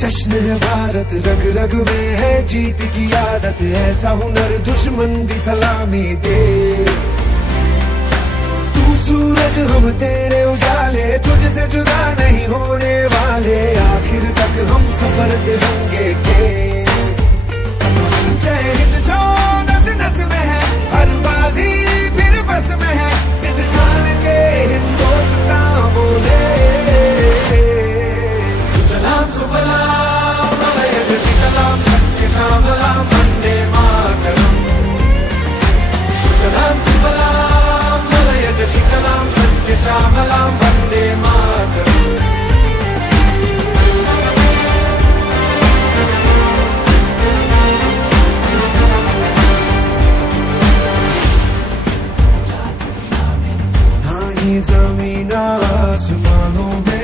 जश्न है भारत, रग रग में है जीत की आदत, ऐसा हुनर दुश्मन भी सलामी दे। तू सूरज हम तेरे उजाले, तुझसे जुदा नहीं होने वाले, आखिर तक हम सफर तिरंगे के। जय हिंद जो नस नस में है, हर बाजी फिर बस में है, जिद ठान के हिंदुस्तान बोले। सुजलाम सुफलाम मलयज शीतलाम सस्य श्यामलाम वंदे मातरम। सुजलाम सुफलाम मलयज शीतलाम सस्य श्यामलाम वंदे मातरम। ना ही जमीन आसमानों में,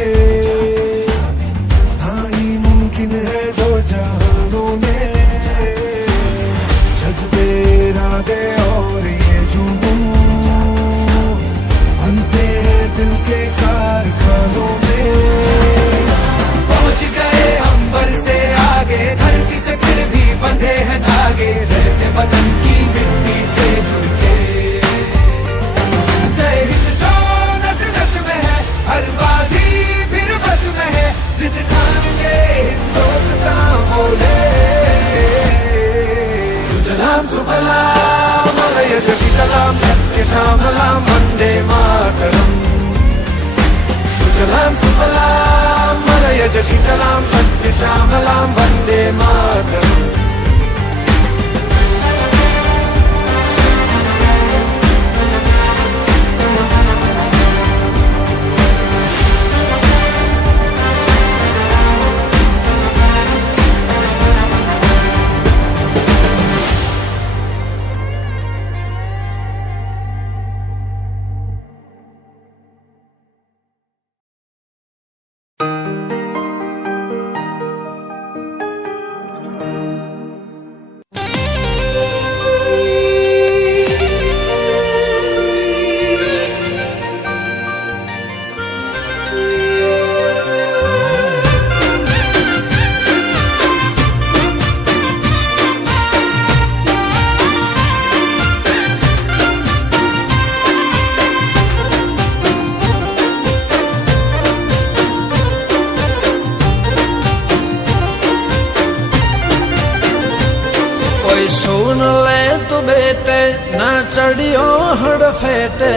है दो जहानों में, जज्बे इरादे और ये जुनून बनते हैं दिल के कारखानों में। पहुंच गए अंबर से आगे, धरती से फिर भी बंधे हैं धागे, रहते वतन की मिट्टी से जुड़ के। जय हिंद जो नस नस में है, हर बाजी फिर बस में है, जिद ठान के हिंदुस्तान बोले। सुजलाम सुफलाम मलयज शीतलाम सस्य श्यामलाम वंदे मातरम। सुजलाम सुफलाम मलयज शीतलाम सस्य श्यामलाम वंदे मातरम। सुन ले तू बेटे ना चढ़ियो हड़फेटे,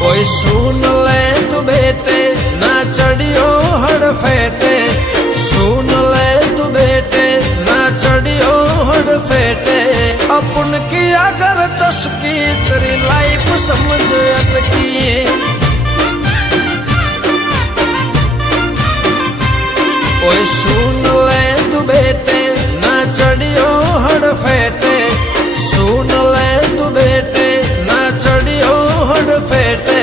कोई सुन ले तू बेटे ना चढ़ियो हड़फेटे, सुन ले तू बेटे ना चढ़ियो हड़फेटे। अपन किया कर चस्की तेरी लाइफ समझ अटकी, कोई सुन ले तू बेटे ना चढ़ियो हड़फेटे, सुन ले तू बेटे ना चढ़ियो हड़फेटे।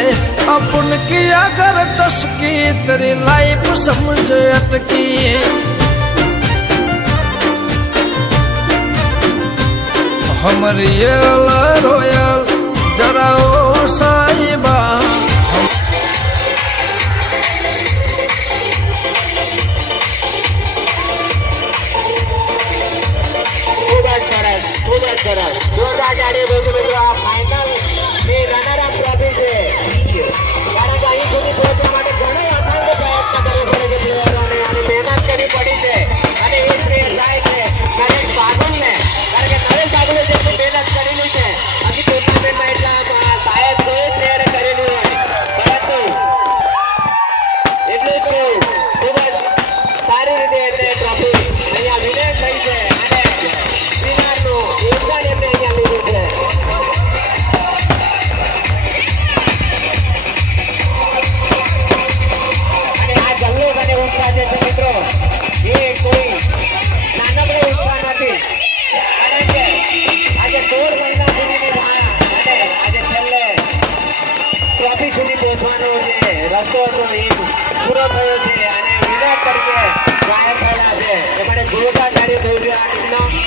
अपन किया कर चस्की तेरी लाइफ समझ अटकी। हमारी ये रोयल जरा ओ साहिबा, जोरदार गाडी बघू फायनल मी रनर अप ट्रॉफी છે કારણ કે અહીં સુધી પહોંચવા માટે ઘણો અથાગ પ્રયાસ કરવો પડે છે પ્લેયરોને અને મહેનત કરવી પડી છે અને એ શ્રેય જાય છે નરેશ બાગુલને, કારણ કે નરેશ બાગુલે જેટલી મહેનત કરેલી છે હજી ટુર્નામેન્ટમાં એટલા જોરદાર તાળી થઈ રહ્યા એમનો.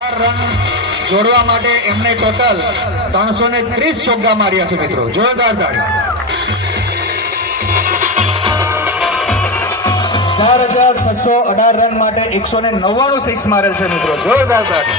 રન જોડવા માટે એમને ટોટલ 330 ચોગ્ગા માર્યા છે મિત્રો. જોરદાર તાળી. 4618 રન માટે 199 સિક્સ મારેલ છે મિત્રો. જોરદાર તાળી.